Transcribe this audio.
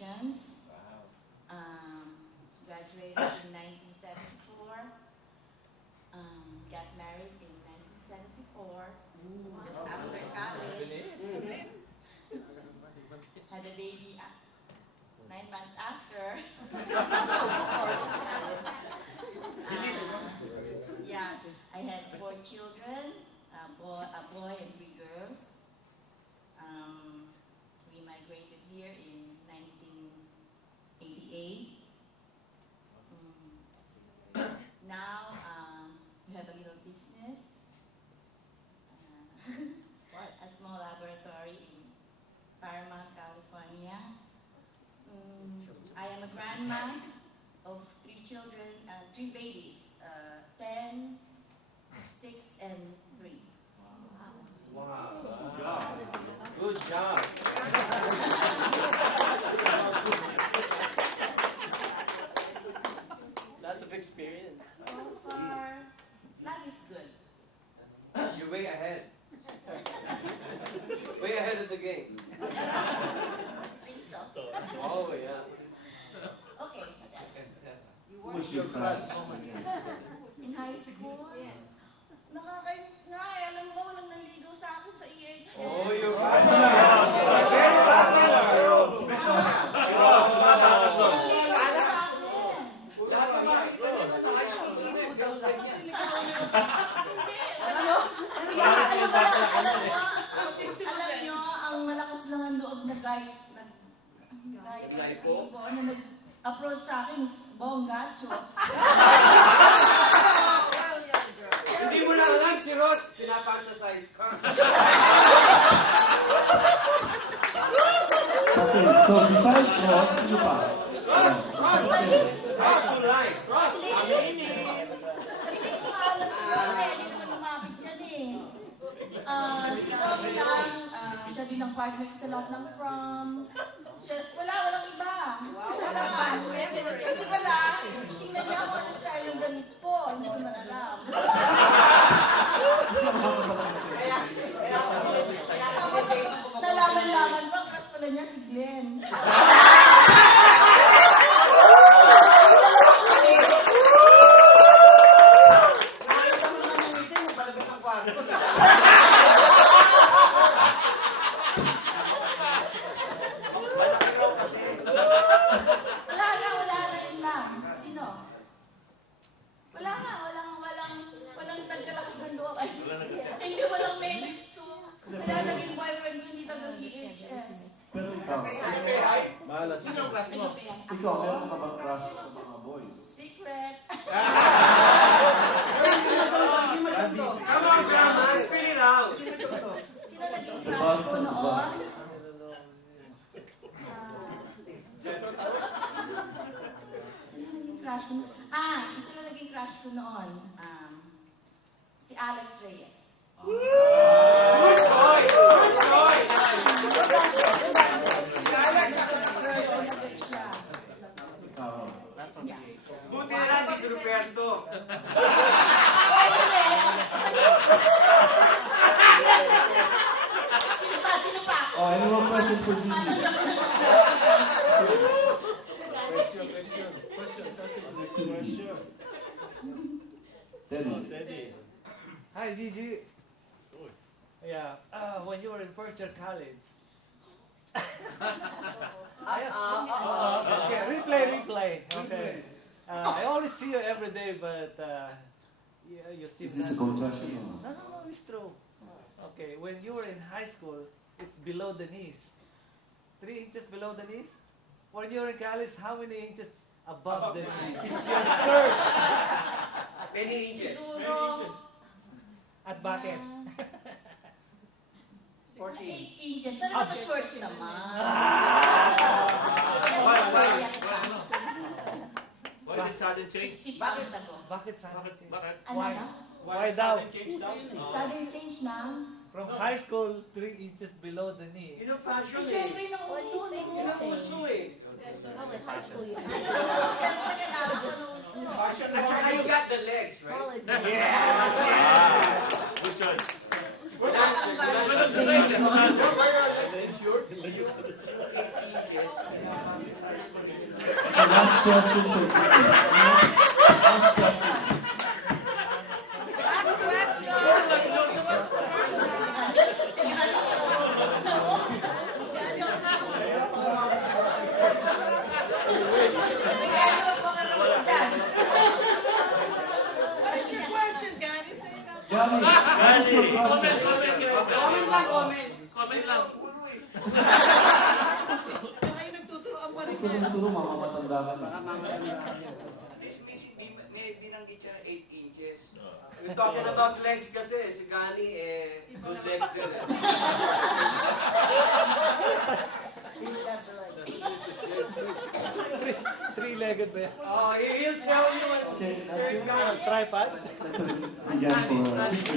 congratulations. Wow. Graduated in 1974. Got married in 1974. Just after college. Had a baby 9 months after. Yeah, I had 4 children, a boy and 3 girls. We migrated here in 1988. Now we have a little business, a small laboratory in Paramount, California. I am a grandma of 3 children, 3 babies, 10, 6, and 3. Wow. Good job. Good job. Lots of experience. So far, life is good. You're way ahead. Way ahead of the game. I think so. Oh, yeah. Okay. Who was your crush? In high school, nakakainis nga eh. Alam mo ba, walang naligaw sa akin sa EHS. Oh, you're right. Very popular. Walang ligaw sa akin. Alam nyo, ang malakas lang ang loob na guy po na nag-approach sa akin is Bonggacho. Hindi mo lang alam si Ross, pinapantasize ka. Okay, so besides Ross, sino pa? Ross, you like. Ross, Hindi ko alam si Ross eh. Hindi naman lumapit dyan eh. Si Ross lang, siya din ang partner ko sa lahat ng prom. Walang iba. Kasi wala, tingnan niya ako ano style yung damit po. Hindi ko naman alam. Tapos nalaman-laman ko, crush pala niya si Glenn. Wala na yun lang. Sino? Wala na, walang nagkalakas ng loob. Ay, hindi, walang may gusto. Kaya naging boyfriend ko hindi tagang EHS. Pero ikaw, Mahala, sino ang crush mo? ikaw, meron ka bang crush sa mga boys? Secret. Come on, Grandma, spell it out. Sino naging crush ko noon? Isa na naging crush ko noon. Si Alex Reyes. Good choice. Good choice. Girlfriend agad siya. Ikaw. Yeah. Buti na lang, di si Roberto. Sino pa? Oh, any more question for Gigi? Question. Teddy. Hi, Gigi. Yeah, when you were in first year college. Okay, replay. Okay. I always see you every day, but yeah, you seem Is this a not- confession? No, it's true. Okay, when you were in high school, it's below the knees. 3 inches below the knees. When you were in college, how many inches above the knees? Is your skirt? Many inches. Siguro, At bakit? 14. 8 inches. Pero nasa shorts naman. Why did sudden change? 60 pounds ako. Bakit sa Ano Why? na? Why daw? Sudden change na. From high school, 3 inches below the knee. You know, fashion Eh, eh. syempre nang uso eh. Yun ang uso eh. Syempre kailangan ko nung uso. Fashion. At saka you got the legs, right? Good choice. Wala kang parang inches. Okay, last question for Gigi. Last question. What's your question, Gani? Say it out. Gani, what is your question? Comment lang. Kayo nagtuturoan pa rin yan. Turo-turo, mamamatanda ka na. May binanggit siya 8 inches. We're talking about legs kasi. Si Gani, good legs din. Three-legged ba yan? Oh, he'll tell you. Okay, that's it. Tripod? That's it. Again for Gigi.